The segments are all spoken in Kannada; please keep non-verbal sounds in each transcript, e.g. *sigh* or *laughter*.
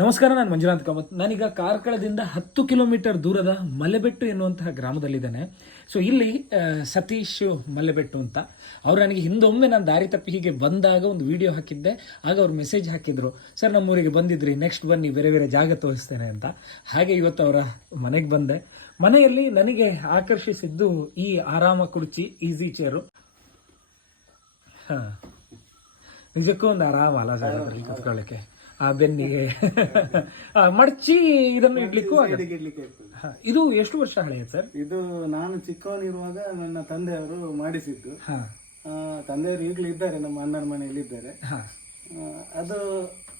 ನಮಸ್ಕಾರ, ನಾನು ಮಂಜುನಾಥ್ ಕಾಮತ್. ನಾನೀಗ ಕಾರ್ಕಳದಿಂದ ಹತ್ತು ಕಿಲೋಮೀಟರ್ ದೂರದ ಮಲೆಬೆಟ್ಟು ಎನ್ನುವಂತಹ ಗ್ರಾಮದಲ್ಲಿದ್ದೇನೆ. ಸೊ ಇಲ್ಲಿ ಸತೀಶ್ ಮಲೆಬೆಟ್ಟು ಅಂತ. ಅವ್ರು ನನಗೆ ಹಿಂದೊಮ್ಮೆ ನಾನು ದಾರಿ ತಪ್ಪಿ ಹೀಗೆ ಬಂದಾಗ ಒಂದು ವಿಡಿಯೋ ಹಾಕಿದ್ದೆ. ಆಗ ಅವ್ರು ಮೆಸೇಜ್ ಹಾಕಿದ್ರು, ಸರ್, ನಮ್ಮೂರಿಗೆ ಬಂದಿದ್ರಿ, ನೆಕ್ಸ್ಟ್ ಬನ್ನಿ, ಬೇರೆ ಬೇರೆ ಜಾಗ ತೋರಿಸ್ತೇನೆ ಅಂತ. ಹಾಗೆ ಇವತ್ತು ಅವರ ಮನೆಗೆ ಬಂದೆ. ಮನೆಯಲ್ಲಿ ನನಗೆ ಆಕರ್ಷಿಸಿದ್ದು ಈ ಆರಾಮ ಕುರ್ಚಿ, ಈಸಿ ಚೇರು. ನಿಜಕ್ಕೂ ಒಂದು ಆರಾಮ ಅಲ್ಲ ಸರ್ ಆ ಬೆನ್ನಿಗೆ. *laughs* ಮಡಚಿ ಇದನ್ನು ಇಡ್ಲಿಕ್ಕೂ ಆಗುತ್ತೆ. ಇಡ್ಲಿಕ್ಕೆ ಇರ್ತದೆ ಇದು ಎಷ್ಟು ವರ್ಷ ಹಳೆಯ ಸರ್? ಇದು ನಾನು ಚಿಕ್ಕವನಿರುವಾಗ ನನ್ನ ತಂದೆಯವರು ಮಾಡಿಸಿದ್ದು. ಹಾ. ಆ, ತಂದೆಯವರು ಈಗಲೂ ಇದ್ದಾರೆ ನಮ್ಮ ಅಣ್ಣನ ಮನೆಯಲ್ಲಿ ಇದ್ದಾರೆ. ಹಾ. ಆ, ಅದು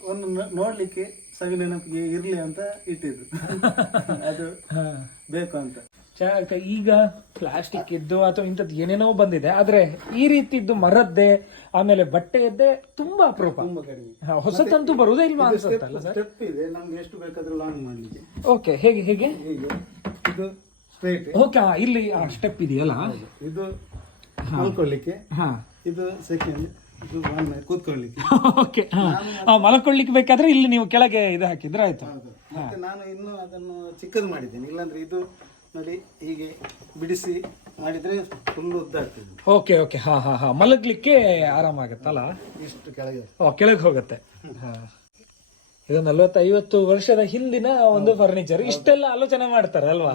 ಒಂದು ನ- ನೋಡ್ಲಿಕ್ಕೆ ಸವಿ ನೆನಪಿಗೆ ಇರ್ಲಿ ಅಂತ ಇಟ್ಟಿದ್ದು. *laughs* ಅದು ಹಾ. ಬೇಕು ಅಂತ. ಚ- ಈಗ ಪ್ಲಾಸ್ಟಿಕ್ ಇದ್ದು ಅಥವಾ ಇಂಥದ್ದು ಏನೇನೋ ಬಂದಿದೆ ಆದ್ರೆ ಈ ರೀತಿದ್ದು ಮರದ್ದೇ ಆಮೇಲೆ ಬಟ್ಟೆಯದ್ದೇ ತುಂಬಾ ಅಪರೂಪ. ತುಂಬಾ ಕಡಿಮೆ. ಹಾ, ಹೊಸತಂತೂ ಬರುವುದೇ ಇಲ್ವಾ ಅನ್ಸುತ್ತಲ್ಲ ಸರ್? ಸ್ಟೆಪ್ ಇದೆ ನಮ್ಗೆ ಎಷ್ಟು ಬೇಕಾದ್ರೂ ಲಾಂಗ್ ಮಾಡ್ಲಿಕ್ಕೆ. ಓಕೆ ಹೇಗೆ ಹೇಗೆ? ಹೀಗೆ. ಇದು ಸ್ಟ್ರೈಟ್ ಓಕೆ ಇಲ್ಲಿ ಆ ಸ್ಟೆಪ್ ಇದೆಯಲ್ಲ? ಇದು ಮಲ್ಕೊಳ್ಳಿಕ್ಕೆ. ಹಾ. ಇದು ಸೆಕೆಂಡ್ ಇದು ಒನ್ ಕೂತ್ಕೊಳ್ಳಿಕ್ಕೆ. ಓಕೆ ಹಾ. ಮಲ್ಕೊಳ್ಳಿಕ್ಕೆ ಬೇಕಾದ್ರೆ ಇಲ್ಲಿ ನೀವು ಕೆಳಗೆ ಇದು ಹಾಕಿದ್ರೆ ಆಯ್ತು. ಹೌದು. ಮತ್ತೆ ನಾನು ಇನ್ನು ಅದನ್ನು ಚಿಕ್ಕದು ಮಾಡಿದ್ದೇನೆ. ಇಲ್ಲಾಂದ್ರೆ ಇದು ನೋಡಿ ಹೀಗೆ ಬಿಡಿಸಿ ಮಾಡಿದ್ರೆ ತುಂಬ ಉದ್ದ ಆಗ್ತದೆ. ಓಕೆ ಓಕೆ ಹಾ ಹಾ ಹಾ. ಮಲಗ್ಲಿಕ್ಕೆ ಆರಾಮಾಗತ್ತಲ್ಲ ಇಷ್ಟು ಕೆಳಗೆ ಓ ಕೆಳಗೆ ಹೋಗುತ್ತೆ. ಹಾ. ಇದು ನಲ್ವತ್ತು ಐವತ್ತು ವರ್ಷದ ಹಿಂದಿನ ಒಂದು ಫರ್ನಿಚರ್ ಇಷ್ಟೆಲ್ಲ ಆಲೋಚನೆ ಮಾಡ್ತಾರೆ ಅಲ್ವಾ?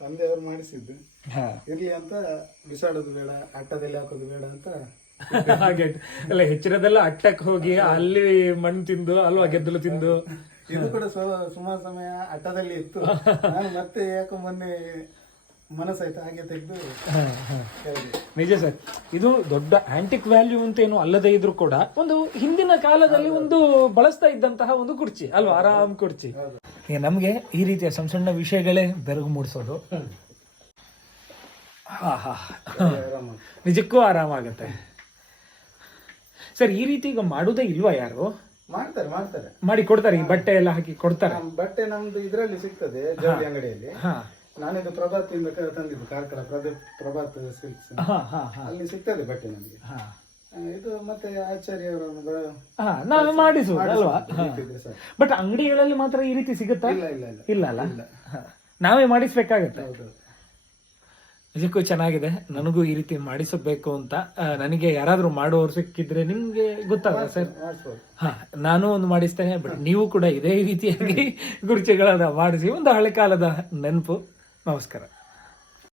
ತಂದೆಯವರು ಮಾಡಿಸಿದ್ದು. ಹಾ. ಇರ್ಲಿ ಅಂತ ಬಿಸಾಡೋದು ಬೇಡ ಅಟ್ಟದಲ್ಲಿ ಹಾಕೋದು ಬೇಡ ಅಂತ. ಹಾಗೆ. ಅಲ್ಲ ಹೆಚ್ಚಿನದೆಲ್ಲ ಅಟ್ಟಕ್ಕೆ ಹೋಗಿ ಅಲ್ಲಿ ಮಣ್ಣು ತಿಂದು ಅಲ್ವಾ ಗೆದ್ದಲು ತಿಂದು? ಇದು ಕೂಡ ಸುಮಾರು ಸಮಯ ಅಟ್ಟದಲ್ಲಿ ಇತ್ತು. *laughs* ನಾನು ಮತ್ತೆ ಯಾಕೋ ಮೊನ್ನೆ ಮನಸ್ಸಾಯ್ತು ಹಾಗೆ ತೆಗೆದು ನಿಜ ಸರ್ ಇದು ದೊಡ್ಡ ಆಂಟಿಕ್ ವ್ಯಾಲ್ಯೂ ಅಂತ ಏನು ಅಲ್ಲದೆ ಇದ್ರೂ ಕೂಡ ಒಂದು ಹಿಂದಿನ ಕಾಲದಲ್ಲಿ ಒಂದು ಬಳಸ್ತಾ ಇದ್ದಂತಹ ಒಂದು ಕುರ್ಚಿ ಅಲ್ವಾ? ಆರಾಮ್ ಕುರ್ಚಿ. ನಮ್ಗೆ ಈ ರೀತಿಯ ಸಣ್ಣ ಸಣ್ಣ ವಿಷಯಗಳೇ ಬೆರಗು ಮೂಡಿಸೋದು. ಹಾ ಹಾ. ನಿಜಕ್ಕೂ ಆರಾಮಾಗತ್ತೆ. ಸರ್ ಈ ರೀತಿ ಈಗ ಮಾಡುವುದೇ ಇಲ್ವಾ ಯಾರು? ಮಾಡ್ತಾರೆ ಮಾಡ್ತಾರೆ. ಮಾಡಿ ಕೊಡ್ತಾರೆ ಈ ಬಟ್ಟೆ ಎಲ್ಲ ಹಾಕಿ ಕೊಡ್ತಾರೆ. ನಮ್ ಬಟ್ಟೆ ನಮ್ದು ಇದರಲ್ಲಿ ಸಿಗ್ತದೆ ಜವಳಿ ಅಂಗಡಿಯಲ್ಲಿ. ಹಾ. ನಾನಿದು ಪ್ರಭಾತ್ ಇಂದ ಕ- ತಂದಿದ್ದು ಕಾರ್ಕಳ ಪ್ರದೀಪ್ ಪ್ರಭಾತ್ ಸಿಲ್ಕ್ಸ್ ಹಾ ಹಾ ಹಾ. ಅಲ್ಲಿ ಸಿಗ್ತದೆ ಬಟ್ಟೆ ನಮಗೆ. ಹಾ. ಇದು ಮತ್ತೆ ಬ- ಹಾ ನಾವೇ ಅಲ್ವಾ. ಬಟ್ ಅಂಗಡಿಗಳಲ್ಲಿ ಮಾತ್ರ ಈ ರೀತಿ ಸಿಗುತ್ತಾ? ಇಲ್ಲ ಇಲ್ಲ ಇಲ್ಲ. ಇಲ್ಲ ಅಲ್ಲ? ಹಾ. ನಾವೇ ಮಾಡಿಸ್ಬೇಕಾಗತ್ತೆ. ಹೌದು ನಿಜಕ್ಕೂ ಚೆನ್ನಾಗಿದೆ. ನನಗೂ ಈ ರೀತಿ ಮಾಡಿಸಬೇಕು ಅಂತ ನನಗೆ ಯಾರಾದರೂ ಮಾಡುವವರು ಸಿಕ್ಕಿದ್ರೆ ನಿಮಗೆ ಗೊತ್ತಲ್ಲ ಸರ್. ಹಾಂ ನಾನು ಒಂದು ಮಾಡಿಸ್ತೇನೆ ಬಟ್ ನೀವು ಕೂಡ ಇದೇ ರೀತಿಯಾಗಿ *laughs* ಕುರ್ಚಿಗಳನ್ನ ಮಾಡಿಸಿ ಒಂದು ಹಳೆ ಕಾಲದ ನೆನಪು. ನಮಸ್ಕಾರ.